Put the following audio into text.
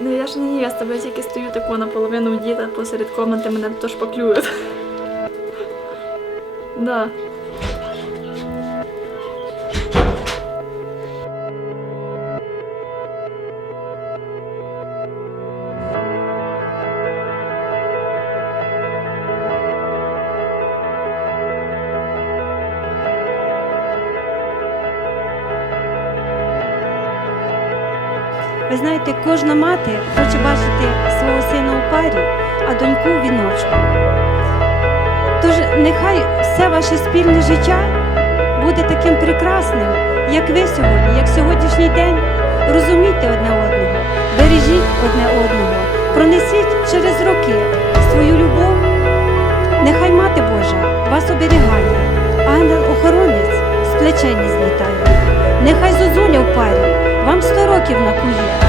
Ну я ж не невеста, бо я тільки стою тако наполовину діла посеред комнати, мене то шпаклюють. Да. Ви знаєте, кожна мати хоче бачити свого сина у парі, а доньку у віночку. Тож нехай все ваше спільне життя буде таким прекрасним, як ви сьогодні, як сьогоднішній день. Розумійте одне одного, бережіть одне одного, пронесіть через роки свою любов. Нехай Мати Божа вас оберігає, ангел-охоронець з плечей не злітає років на кує.